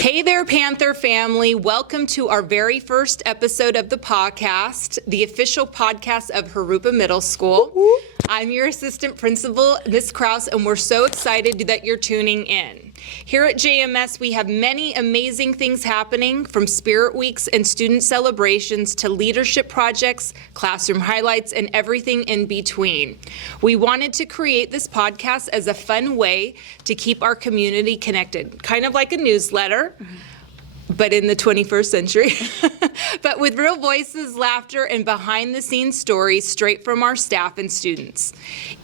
Hey there, Panther family. Welcome to our very first episode of the Pawcast, the official podcast of Harupa Middle School. I'm your assistant principal, Miss Krause, and we're so excited that you're tuning in. Here at JMS, we have many amazing things happening, from Spirit Weeks and student celebrations to leadership projects, classroom highlights, and everything in between. We wanted to create this podcast as a fun way to keep our community connected, kind of like a newsletter, but in the 21st century. But with real voices, laughter, and behind-the-scenes stories straight from our staff and students.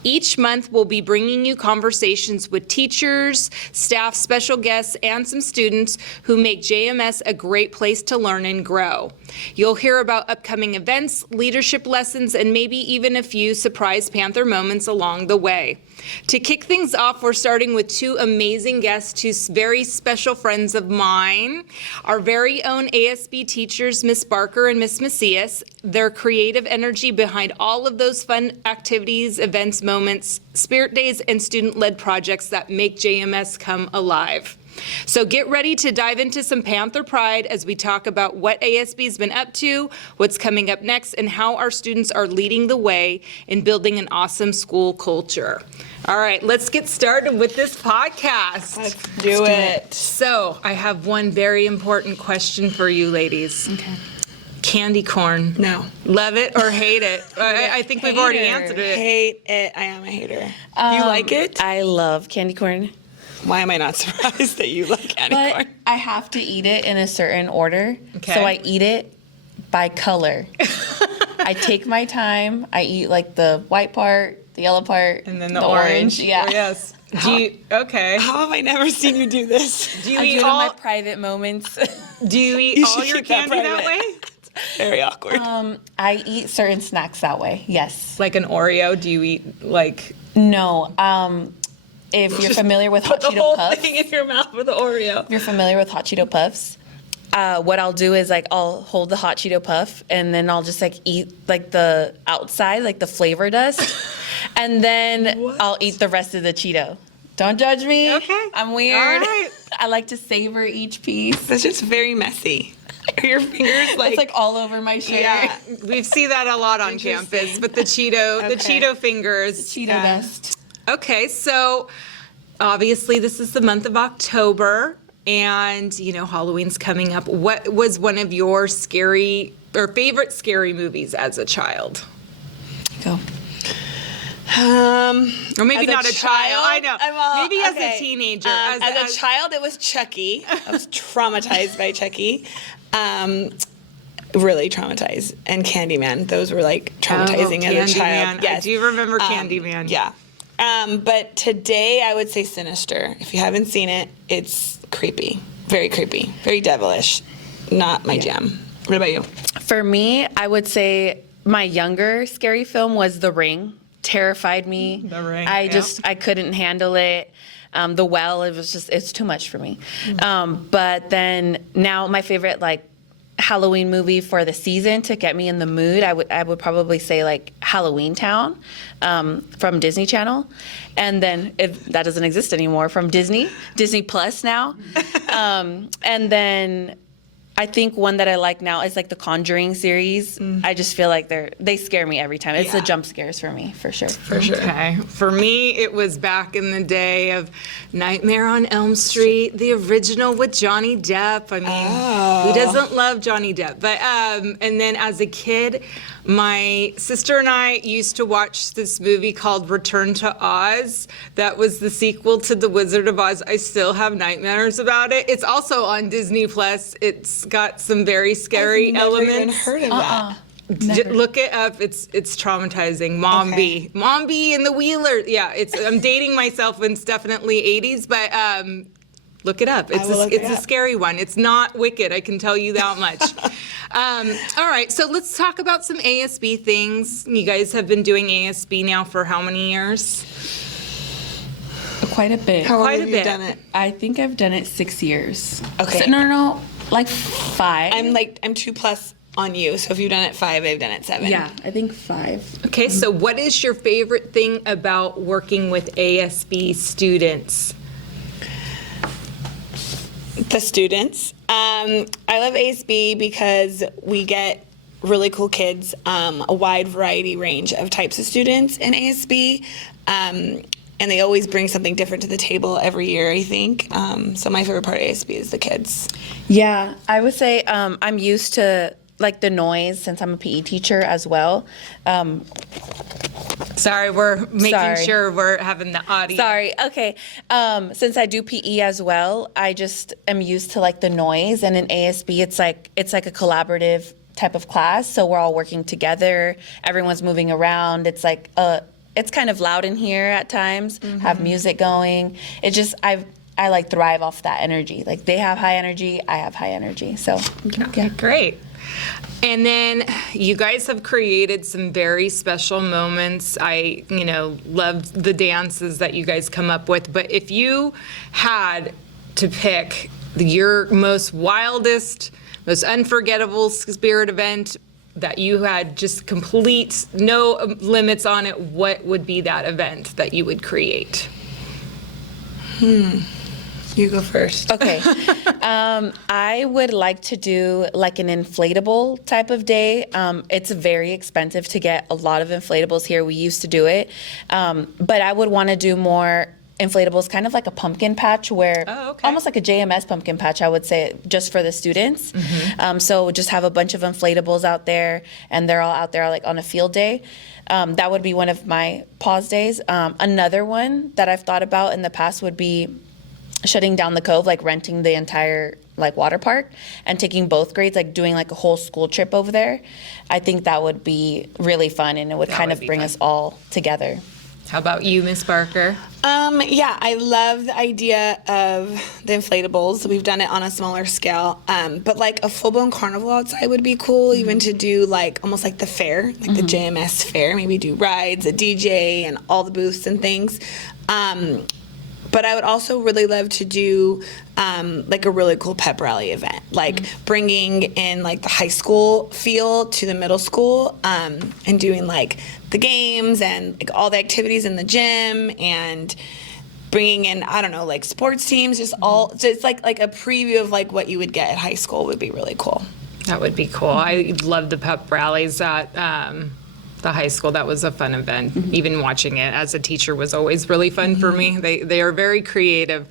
Each month, we'll be bringing you conversations with teachers, staff, special guests, and some students who make JMS a great place to learn and grow. You'll hear about upcoming events, leadership lessons, and maybe even a few surprise Panther moments along the way. To kick things off, we're starting with two amazing guests, two very special friends of mine, our very own ASB teachers, Miss Barker and Miss Macias. Their creative energy behind all of those fun activities, events, moments, spirit days, and student-led projects that make JMS come alive. So get ready to dive into some Panther Pride as we talk about what ASB's been up to, what's coming up next, and how our students are leading the way in building an awesome school culture. All right, let's get started with this podcast. Let's do it. So I have one very important question for you ladies. Okay. Candy corn. No. Love it or hate it? I think we've already answered it. Hate it. I am a hater. You like it? I love candy corn. Why am I not surprised that you like candy But corn? I have to eat it in a certain order. Okay. So I eat it by color. I take my time. I eat like the white part, the yellow part, And then the orange. Yeah. Oh, yes. Do you, okay. How have I never seen you do this? Do you I do eat it in all? my private moments. Do you eat You all should your keep that candy that private. way? Very awkward. I eat certain snacks that way. Yes. Like an Oreo? Do you eat like No. If you're familiar with Hot the Cheeto whole Puffs, thing in your mouth with the Oreo. if you're familiar with Hot Cheeto Puffs, what I'll do is like I'll hold the Hot Cheeto Puff and then I'll just like eat like the outside, like the flavor dust, and then What? I'll eat the rest of the Cheeto. Don't judge me. Okay. I'm weird. All right. I like to savor each piece. That's just very messy. Are your fingers like... It's like all over my shirt. Yeah. we see that a lot on campus, but the Cheeto, the Okay. Cheeto fingers. Cheeto Yeah. dust. Okay, so obviously this is the month of October, and you know Halloween's coming up. What was one of your scary or favorite scary movies as a child? Go. Or maybe As not a child. I know. Well, maybe as okay. a teenager. As a child, it was Chucky. I was traumatized by Chucky. Really traumatized. And Candyman. Those were like traumatizing as a child. I do remember Candyman. Yeah. But today I would say Sinister. If you haven't seen it, it's creepy. Very creepy. Very devilish. Not my jam. What about you? For me, I would say my younger scary film was The Ring. Terrified me. The Ring, I couldn't handle it. The Well, it's too much for me. But then now my favorite like Halloween movie for the season to get me in the mood, I would probably say like Halloween Town from Disney Channel. And then if that doesn't exist anymore, from Disney Plus now. And then I think one that I like now is like the Conjuring series. I just feel like they scare me every time. It's the Yeah. jump scares for me, for sure. For sure. Okay. For me, it was back in the day of Nightmare on Elm Street, the original with Johnny Depp. I mean, who doesn't love Johnny Depp? But and then as a kid, my sister and I used to watch this movie called Return to Oz. That was the sequel to The Wizard of Oz. I still have nightmares about it. It's also on Disney Plus. It's got some very scary Never elements. even heard of that. Look it up. It's traumatizing. Mom Okay. B and the Wheeler. Yeah, I'm dating myself. It's definitely 80s, but look it up. It's will look it a up. scary one. It's not Wicked. I can tell you that much. All right, so let's talk about some ASB things. You guys have been doing ASB now for how many years? Quite a bit. How long Quite a have you bit. done it? I think I've done it 6 years. Okay. So, no, like 5. I'm 2+ on you. So if you've done it 5, I've done it 7. Yeah, I think 5. Okay, so what is your favorite thing about working with ASB students? The students. I love ASB because we get really cool kids, a wide variety range of types of students in ASB. And they always bring something different to the table every year, I think. So my favorite part of ASB is the kids. Yeah, I would say I'm used to like the noise since I'm a PE teacher as well. Sorry, we're making Sorry. sure we're having the audio. Sorry. Okay. Since I do PE as well, I just am used to like the noise, and in ASB, it's like a collaborative type of class. So we're all working together. Everyone's moving around. It's like it's kind of loud in here at times. Have music going. It just I like thrive off that energy. Like they have high energy, I have high energy. So yeah. Great. And then you guys have created some very special moments. I, loved the dances that you guys come up with. But if you had to pick your most wildest, most unforgettable spirit event that you had just complete, no limits on it, what would be that event that you would create? You go first. Okay. I would like to do like an inflatable type of day. It's very expensive to get a lot of inflatables here. We used to do it. But I would want to do more inflatables, kind of like a pumpkin patch where almost like a JMS pumpkin patch, I would say, just for the students. So just have a bunch of inflatables out there, and they're all out there like on a field day. That would be one of my Paws days. Another one that I've thought about in the past would be shutting down the cove, like renting the entire like water park and taking both grades, like doing like a whole school trip over there. I think that would be really fun, and it would kind of bring us all together. How about you, Miss Barker? Yeah, I love the idea of the inflatables. We've done it on a smaller scale, but like a full-blown carnival outside would be cool, even to do like almost like the fair, like the JMS fair, maybe do rides, a DJ, and all the booths and things. But I would also really love to do like a really cool pep rally event, like bringing in like the high school feel to the middle school, and doing like the games and like all the activities in the gym, and bringing in, I don't know, like sports teams, just it's like a preview of like what you would get at high school would be really cool. That would be cool. I love the pep rallies at the high school. That was a fun event. Even watching it as a teacher was always really fun for me. They are very creative.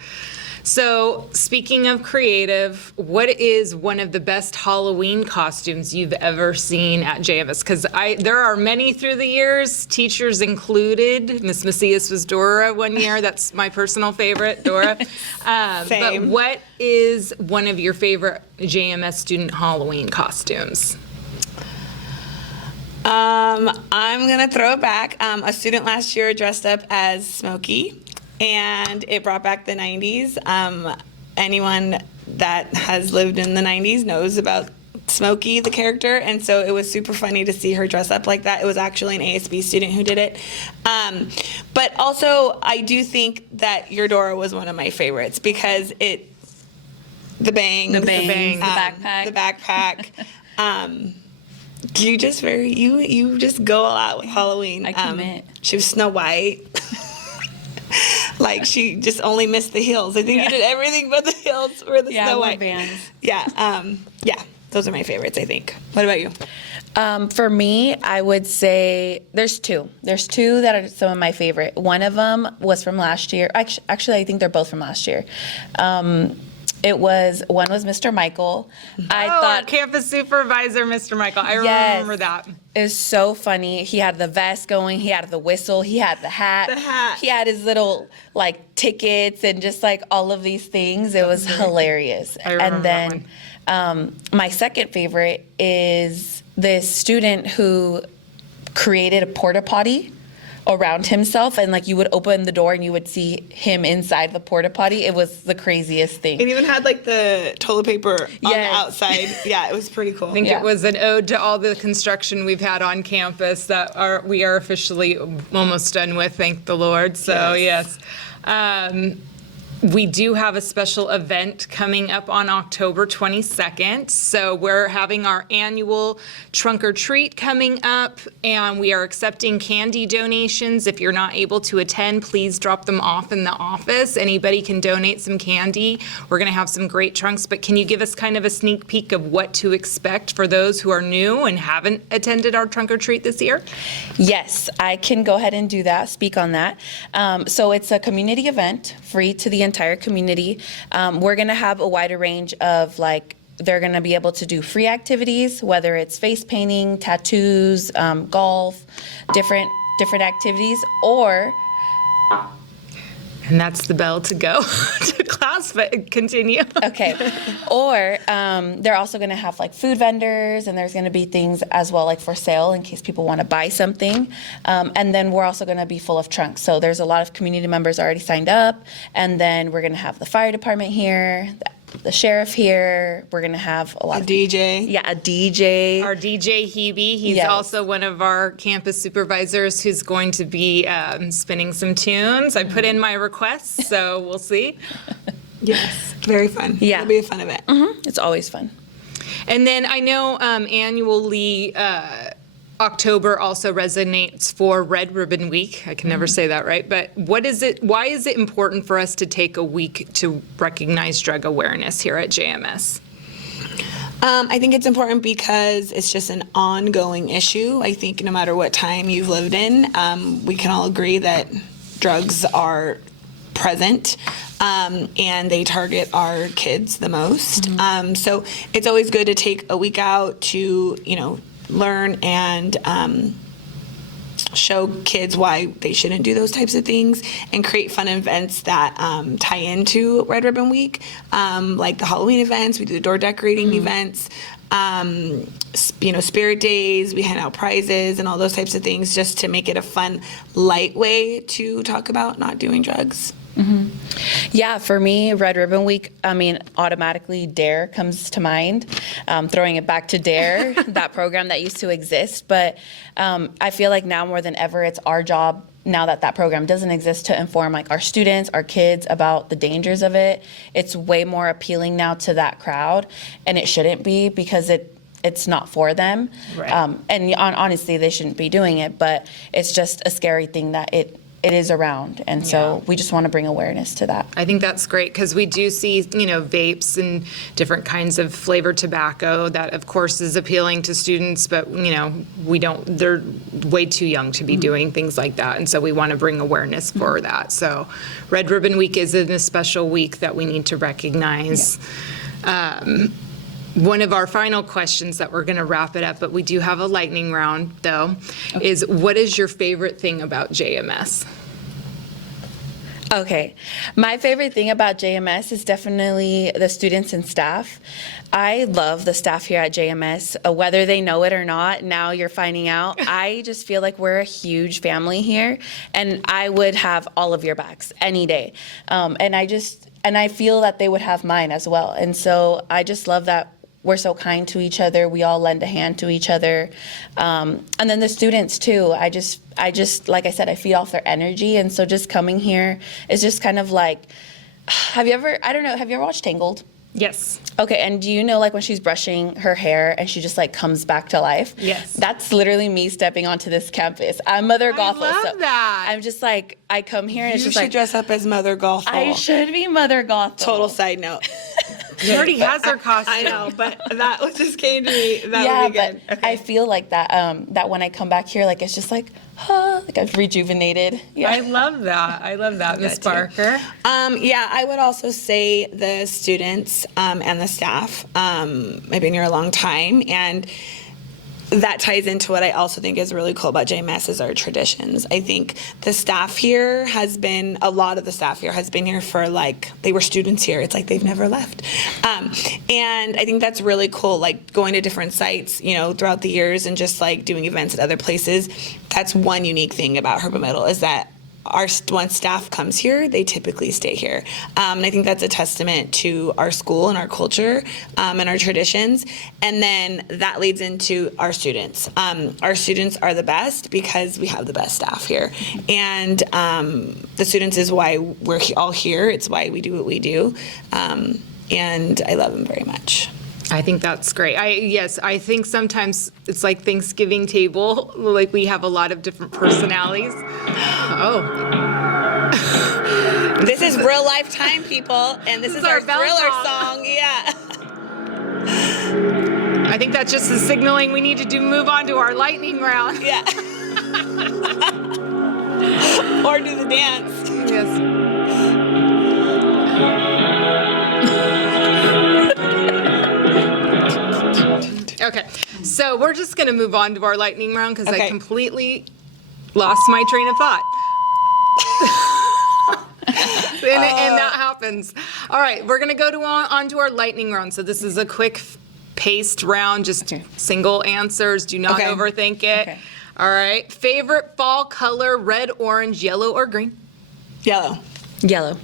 So speaking of creative, what is one of the best Halloween costumes you've ever seen at JMS? Because there are many through the years, teachers included. Miss Macias was Dora one year. That's my personal favorite, Dora. But Same. what is one of your favorite JMS student Halloween costumes? I'm gonna throw it back. A student last year dressed up as Smokey, and it brought back the 90s. Anyone that has lived in the 90s knows about Smokey, the character, and so it was super funny to see her dress up like that. It was actually an ASB student who did it. But also, I do think that your Dora was one of my favorites because the bangs, The backpack. the backpack. You just you just go all out with Halloween. I commit. She was Snow White. Like she just only missed the heels. I think you did everything but the heels for the Snow White. Bands. Yeah. Those are my favorites, I think. What about you? For me, I would say there's two. There's two that are some of my favorite. One of them was from last year. Actually, I think they're both from last year. One was Mr. Michael. Our campus supervisor, Mr. Michael. I remember that. It was so funny. He had the vest going. He had the whistle. He had the hat. He had his little like tickets and just like all of these things. It was hilarious. I remember And then my second favorite is this student who created a porta potty around himself, and like you would open the door and you would see him inside the porta potty. It was the craziest thing. It even had like the toilet paper on the Yes. outside. Yeah, it was pretty cool. I think it was an ode to all the construction we've had on campus that we are officially almost done with, thank the Lord. So yes. We do have a special event coming up on October 22nd. So we're having our annual trunk or treat coming up, and we are accepting candy donations. If you're not able to attend, please drop them off in the office. Anybody can donate some candy. We're going to have some great trunks, but can you give us kind of a sneak peek of what to expect for those who are new and haven't attended our trunk or treat this year? Yes, I can go ahead and do that, speak on that. So it's a community event, free to the entire community. We're going to have a wider range of they're going to be able to do free activities, whether it's face painting, tattoos, golf, different activities, or... And that's the bell to go to class, but continue. Okay. Or they're also going to have food vendors, and there's going to be things as well for sale in case people want to buy something. And then we're also going to be full of trunks. So there's a lot of community members already signed up. And then we're going to have the fire department here, the sheriff here. We're going to have a lot of DJ. Yeah, a DJ. Our DJ Hebe, he's Yes. also one of our campus supervisors who's going to be spinning some tunes. I put in my requests, so we'll see. Yes, very fun. Yeah. It'll be a fun event. It's always fun. And then I know annually October also resonates for Red Ribbon Week. I can never say that right, but why is it important for us to take a week to recognize drug awareness here at JMS? I think it's important because it's just an ongoing issue. I think no matter what time you've lived in, we can all agree that drugs are present, and they target our kids the most. So it's always good to take a week out to, learn and show kids why they shouldn't do those types of things, and create fun events that tie into Red Ribbon Week, like the Halloween events. We do the door decorating events, spirit days. We hand out prizes and all those types of things, just to make it a fun, light way to talk about not doing drugs. Yeah, for me, Red Ribbon Week, automatically DARE comes to mind. Throwing it back to DARE, that program that used to exist. But I feel like now more than ever, it's our job, now that program doesn't exist, to inform our students, our kids about the dangers of it. It's way more appealing now to that crowd, and it shouldn't be, because it's not for them. Right. And honestly, they shouldn't be doing it, but it's just a scary thing that it is around, and so we just want to bring awareness to that. I think that's great, because we do see, vapes and different kinds of flavored tobacco that, of course, is appealing to students, but, they're way too young to be doing things like that, and so we want to bring awareness for that. So Red Ribbon Week is a special week that we need to recognize. One of our final questions that we're going to wrap it up, but we do have a lightning round, though, is what is your favorite thing about JMS? Okay. My favorite thing about JMS is definitely the students and staff. I love the staff here at JMS, whether they know it or not. Now you're finding out. I just feel like we're a huge family here, and I would have all of your backs any day. And I feel that they would have mine as well. And so I just love that we're so kind to each other. We all lend a hand to each other. And then the students too. I just, like I said, I feed off their energy. And so just coming here is just kind of have you ever watched Tangled? Yes. Okay, and do you know when she's brushing her hair and she just comes back to life? Yes. That's literally me stepping onto this campus. I'm Mother Gothel. I love that. I'm just I come here and it's You just should dress up as Mother Gothel. I should be Mother Gothel. Total side note. She already has her costume. I know, but that just came to me. That would be good. But I feel like that. That when I come back here, it's just I've rejuvenated. Yeah. I love that, Miss Barker. I would also say the students and the staff. I've been here a long time, and that ties into what I also think is really cool about JMS is our traditions. I think the staff here a lot of the staff here has been here for they were students here. It's they've never left. And I think that's really cool, going to different sites, throughout the years, and just doing events at other places. That's one unique thing about Hurba Middle, is that once staff comes here, they typically stay here. And I think that's a testament to our school and our culture and our traditions. And then that leads into our students. Our students are the best because we have the best staff here. And the students is why we're all here. It's why we do what we do. And I love them very much. I think that's great. I think sometimes it's like Thanksgiving table, like we have a lot of different personalities. Oh. This is real life time, people, and this is our bell thriller song. Yeah. I think that just is signaling we need to move on to our lightning round. Yeah. Or do the dance. Yes. Okay, so we're just going to move on to our lightning round because I completely lost my train of thought. and that happens. All right, we're going to go on to our lightning round. So this is a quick paced round, just single answers. Do not overthink it. Okay. All right, favorite fall color, red, orange, yellow, or green? Yellow. Yellow.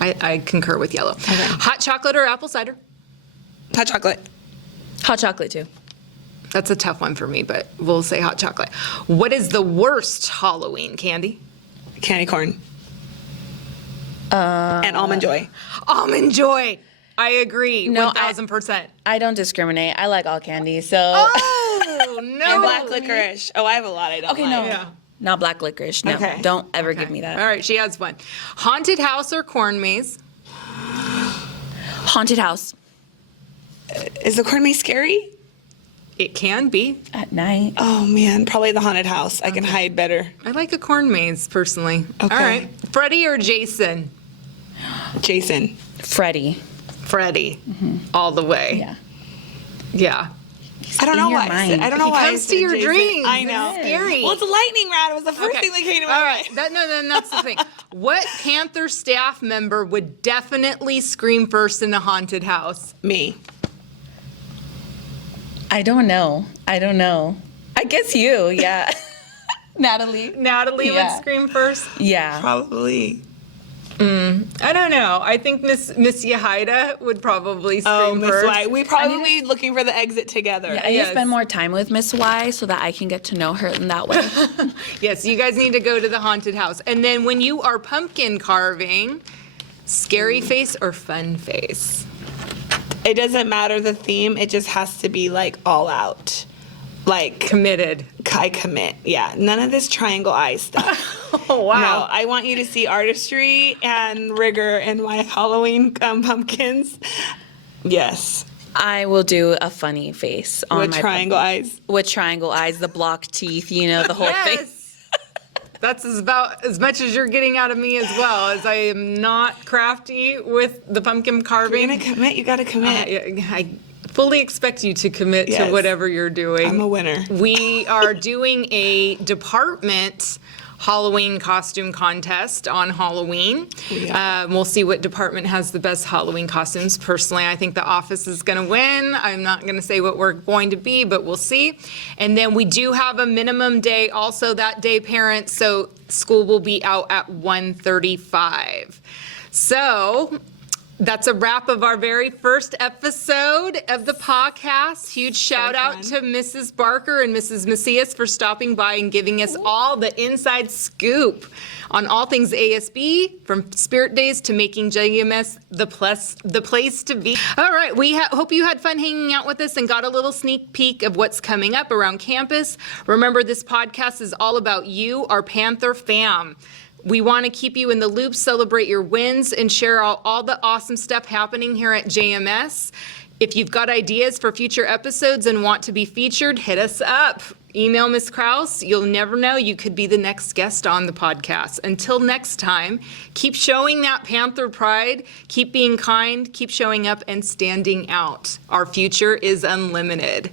I concur with yellow. Okay. Hot chocolate or apple cider? Hot chocolate. Hot chocolate too. That's a tough one for me, but we'll say hot chocolate. What is the worst Halloween candy? Candy corn. And Almond Joy. Almond Joy. I agree. No, 1,000%. I don't discriminate. I like all candy, so. Oh, no. And black licorice. Oh, I have a lot I don't like. no. Yeah. Not black licorice. No. Okay. Don't ever give me that. All right, she has one. Haunted house or corn maze? Haunted house. Is the corn maze scary? It can be. At night. Oh, man. Probably the haunted house. I can hide better. I like a corn maze, personally. Okay. All right. Freddie or Jason? Jason. Freddie. Freddie. All the way. Yeah. Yeah. I don't in know your why. mind. I don't know He why. I comes to said your Jason. dreams. I know. It's scary. Well, it's a lightning round. It was the first thing that came to my All mind. right. Then that's the thing. What Panther staff member would definitely scream first in a haunted house? Me. I don't know. I guess you, yeah. Natalie. Natalie Yeah. would scream first? Yeah. Probably. I don't know. I think Miss Yahida would probably scream Oh, Miss first. Y. We probably be looking for the exit together. Yeah, I need Yes. to spend more time with Miss Y so that I can get to know her in that way. Yes, you guys need to go to the haunted house. And then when you are pumpkin carving, scary face or fun face? It doesn't matter the theme. It just has to be like all out. Like Committed. I commit. Yeah. None of this triangle eye stuff. Oh, wow. No, I want you to see artistry and rigor in my Halloween pumpkins. Yes. I will do a funny face on With my triangle eyes. with triangle eyes, the block teeth, the whole thing. Yes. That's about as much as you're getting out of me as well, as I am not crafty with the pumpkin carving. You're going to commit. You got to commit. I fully expect you to commit to Yes. whatever you're doing. I'm a winner. We are doing a department Halloween costume contest on Halloween. Yeah. We'll see what department has the best Halloween costumes. Personally, I think the office is going to win. I'm not going to say what we're going to be, but we'll see. And then we do have a minimum day also that day, parents, so school will be out at 1:35. So that's a wrap of our very first episode of the podcast. Huge shout out to Mrs. Barker and Mrs. Macias for stopping by and giving us all the inside scoop on all things ASB, from Spirit Days to making JMS the place to be. All right, we hope you had fun hanging out with us and got a little sneak peek of what's coming up around campus. Remember, this podcast is all about you, our Panther fam. We want to keep you in the loop, celebrate your wins, and share all the awesome stuff happening here at JMS. If you've got ideas for future episodes and want to be featured, hit us up. Email Ms. Krause. You'll never know, you could be the next guest on the podcast. Until next time, keep showing that Panther Pride, keep being kind, keep showing up and standing out. Our future is unlimited.